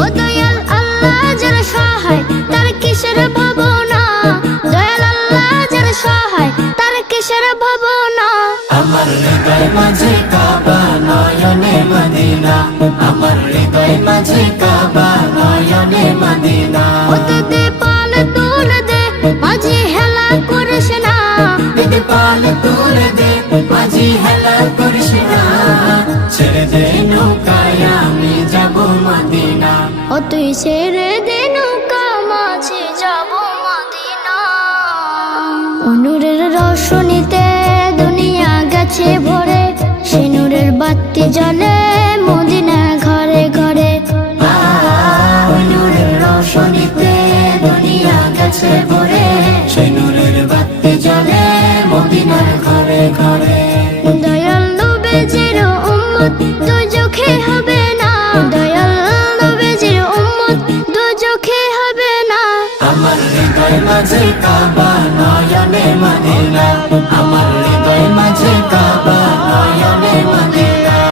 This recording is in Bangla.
ও দয়াল আল্লাহ যার সহায় তার কিসের ভাবনা, দয়াল আল্লাহ যার সহায় তার কিসের ভাবনা। আমার হৃদয় মাঝে কাবা নয়নে মদিনা, আমার হৃদয় মাঝে কাবা নয়নে মদিনা। ওতে দে পাল তুলে দে মাঝি হেলা করিস না, দে পাল তুলে দে মাঝি হেলা করিস না, ছেড়ে দে নৌকায় আমি যাব মদিনা। ও তুই ছেড়ে দে নৌকা মাঝি যাব মদিনা। নূরের রোশনীতে দুনিয়া গেছে ভরে, সে নূরের বাতি জ্বলে মদিনা ঘরে ঘরে। নূরের রোশনীতে দুনিয়া গেছে ভরে, সেই নূরের বাতি জ্বলে মদিনার ঘরে ঘরে। দয়াল নবীজির উম্মত দুজখে হবে না, দয়াল নবীজির উম্মত দুজখে হবে না। আমার হৃদয় মাঝে কাবা নয়নে মদিনা, আমার